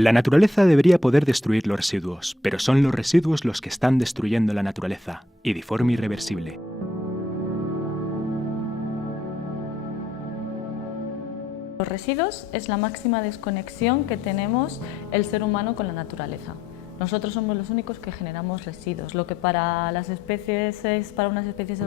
La naturaleza debería poder destruir los residuos, pero son los residuos los que están destruyendo la naturaleza, y de forma irreversible. Los residuos es la máxima desconexión que tenemos el ser humano con la naturaleza. Nosotros somos los únicos que generamos residuos. Lo que para unas especies es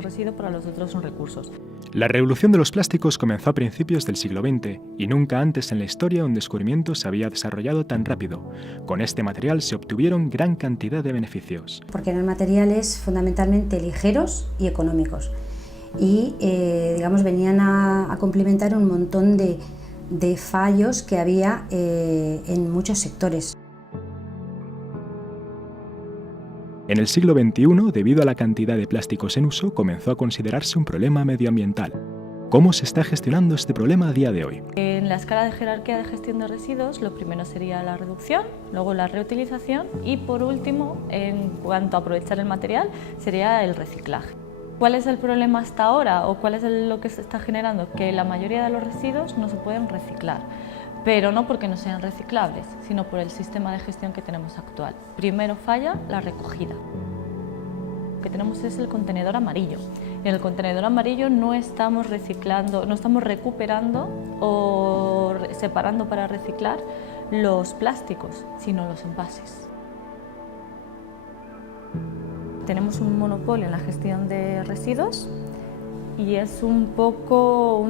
residuo, para los otros son recursos. La revolución de los plásticos comenzó a principios del siglo XX y nunca antes en la historia un descubrimiento se había desarrollado tan rápido. Con este material se obtuvieron gran cantidad de beneficios. Porque eran materiales fundamentalmente ligeros y económicos y venían a complementar un montón de fallos que había en muchos sectores. En el siglo XXI, debido a la cantidad de plásticos en uso, comenzó a considerarse un problema medioambiental. ¿Cómo se está gestionando este problema a día de hoy? En la escala de jerarquía de gestión de residuos, lo primero sería la reducción, luego la reutilización y, por último, en cuanto a aprovechar el material, sería el reciclaje. ¿Cuál es el problema hasta ahora o cuál es lo que se está generando? Que la mayoría de los residuos no se pueden reciclar. Pero no porque no sean reciclables, sino por el sistema de gestión que tenemos actual. Primero falla la recogida. Lo que tenemos es el contenedor amarillo. En el contenedor amarillo no estamos reciclando, no estamos recuperando o separando para reciclar los plásticos, sino los envases. Tenemos un monopolio en la gestión de residuos y es un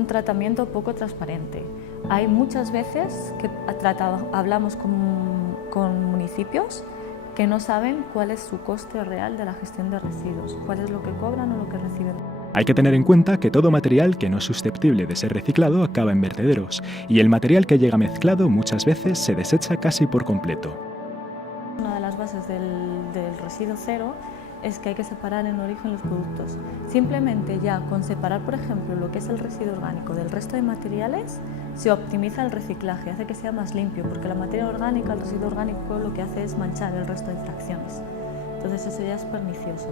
tratamiento poco transparente. Hay muchas veces que hablamos con municipios que no saben cuál es su coste real de la gestión de residuos, cuál es lo que cobran o lo que reciben. Hay que tener en cuenta que todo material que no es susceptible de ser reciclado acaba en vertederos, y el material que llega mezclado muchas veces se desecha casi por completo. Una de las bases del residuo cero es que hay que separar en origen los productos. Simplemente ya con separar, por ejemplo, lo que es el residuo orgánico del resto de materiales, se optimiza el reciclaje, hace que sea más limpio, porque la materia orgánica, el residuo orgánico, lo que hace es manchar el resto de fracciones. Entonces eso ya es pernicioso.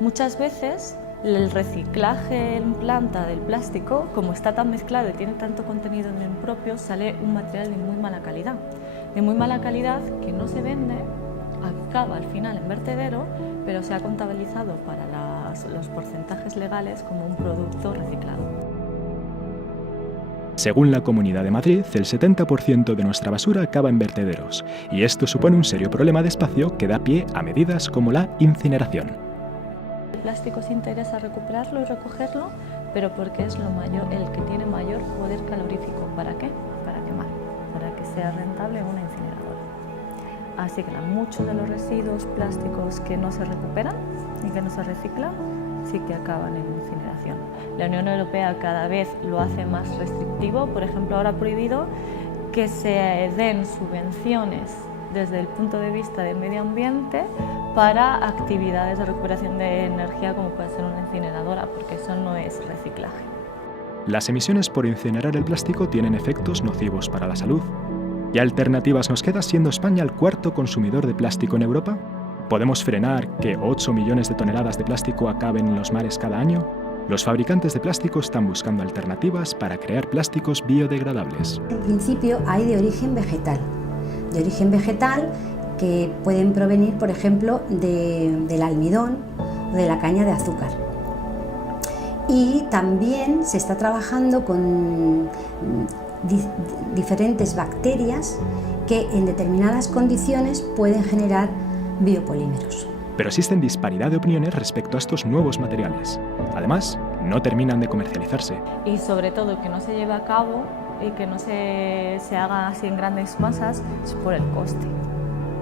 Muchas veces el reciclaje en planta del plástico, como está tan mezclado y tiene tanto contenido en propio, sale un material de muy mala calidad. De muy mala calidad que no se vende, acaba al final en vertedero, pero se ha contabilizado para los porcentajes legales como un producto reciclado. Según la Comunidad de Madrid, el 70% de nuestra basura acaba en vertederos, y esto supone un serio problema de espacio que da pie a medidas como la incineración. El plástico se interesa recuperarlo y recogerlo, pero porque es el que tiene mayor poder calorífico. ¿Para qué? Para quemar, para que sea rentable una incineradora. Así que muchos de los residuos plásticos que no se recuperan y que no se reciclan, sí que acaban en incineración. La Unión Europea cada vez lo hace más restrictivo, por ejemplo, ahora ha prohibido que se den subvenciones desde el punto de vista del medio ambiente para actividades de recuperación de energía como puede ser una incineradora, porque eso no es reciclaje. Las emisiones por incinerar el plástico tienen efectos nocivos para la salud. ¿Qué alternativas nos queda siendo España el cuarto consumidor de plástico en Europa? ¿Podemos frenar que 8 millones de toneladas de plástico acaben en los mares cada año? Los fabricantes de plástico están buscando alternativas para crear plásticos biodegradables. En principio hay de origen vegetal que pueden provenir, por ejemplo, del almidón o de la caña de azúcar. Y también se está trabajando con diferentes bacterias que en determinadas condiciones pueden generar biopolímeros. Pero existen disparidad de opiniones respecto a estos nuevos materiales. Además, no terminan de comercializarse. Y sobre todo que no se lleve a cabo y que no se haga así en grandes masas es por el coste.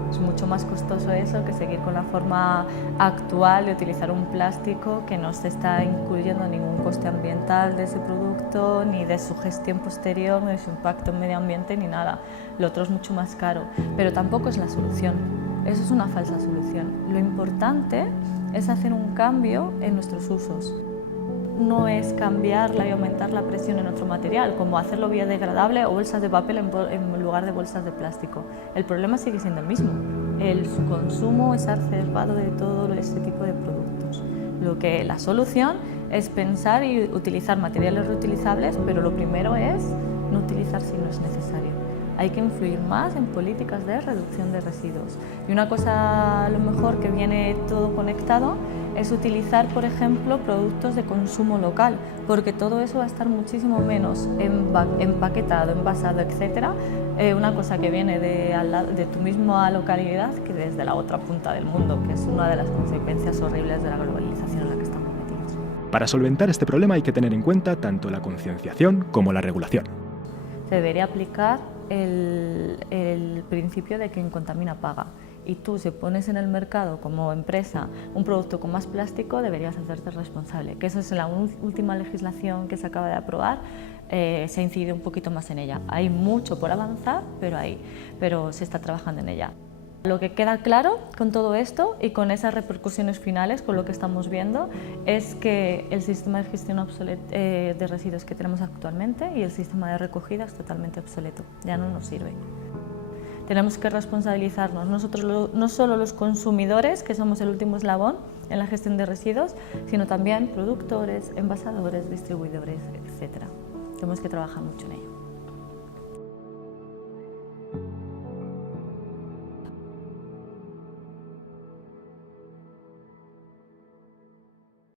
Es mucho más costoso eso que seguir con la forma actual de utilizar un plástico que no se está incluyendo ningún coste ambiental de ese producto, ni de su gestión posterior, ni de su impacto en medio ambiente, ni nada. Lo otro es mucho más caro, pero tampoco es la solución. Eso es una falsa solución. Lo importante es hacer un cambio en nuestros usos. No es cambiarla y aumentar la presión en otro material, como hacerlo biodegradable o bolsas de papel en lugar de bolsas de plástico. El problema sigue siendo el mismo. El consumo es exacerbado de todo este tipo de productos. La solución es pensar y utilizar materiales reutilizables, pero lo primero es no utilizar si no es necesario. hay que influir más en políticas de reducción de residuos. Y una cosa a lo mejor que viene todo conectado es utilizar, por ejemplo, productos de consumo local, porque todo eso va a estar muchísimo menos empaquetado, envasado, etc. Una cosa que viene de tu misma localidad que desde la otra punta del mundo, que es una de las consecuencias horribles de la globalización en la que estamos metidos. Para solventar este problema hay que tener en cuenta tanto la concienciación como la regulación. Se debería aplicar el principio de quien contamina paga. Y tú, si pones en el mercado como empresa un producto con más plástico, deberías hacerte responsable. Que eso es la última legislación que se acaba de aprobar, se incide un poquito más en ella. Hay mucho por avanzar, pero se está trabajando en ella. Lo que queda claro con todo esto y con esas repercusiones finales, con lo que estamos viendo, es que el sistema de gestión de residuos que tenemos actualmente y el sistema de recogida es totalmente obsoleto, ya no nos sirve. Tenemos que responsabilizarnos nosotros, no solo los consumidores, que somos el último eslabón en la gestión de residuos, sino también productores, envasadores, distribuidores, etc. Tenemos que trabajar mucho en ello.